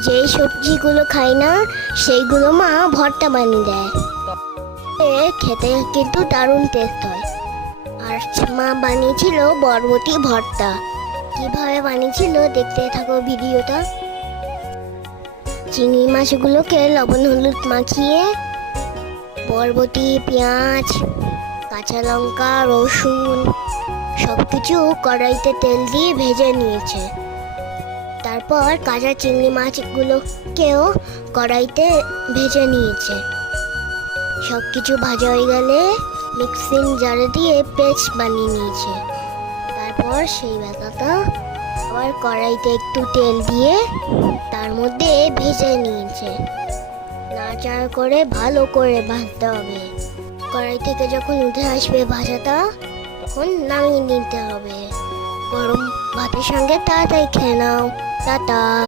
যেই সবজিগুলো খাই না সেইগুলো মা ভর্তা বানিয়ে দেয়। খেতে কিন্তু দারুণ টেস্ট হয়। আর মা বানিয়েছিল বরবটি ভর্তা। কিভাবে বানিয়েছিল দেখতে থাকো ভিডিওটা। চিংড়ি মাছগুলোকে লবণ হলুদ মাখিয়ে বরবটি, পেঁয়াজ, কাঁচা লঙ্কা, রসুন সবকিছু কড়াইতে তেল দিয়ে ভেজে নিয়েছে। তারপর কাঁচা চিংড়ি মাছগুলোকেও কড়াইতে ভেজে নিয়েছে। সব কিছু ভাজা হয়ে গেলে মিক্সিং জারে দিয়ে পেস্ট বানিয়ে নিয়েছে। তারপর সেই ভাজাটা আবার কড়াইতে একটু তেল দিয়ে তার মধ্যে ভেজে নিয়েছে। নাড়াচাড়া করে ভালো করে ভাজতে হবে। কড়াই থেকে যখন উঠে আসবে ভাজাটা তখন নামিয়ে নিতে হবে। গরম ভাতের সঙ্গে তাড়াতাড়ি খেয়ে নাও। টাটা।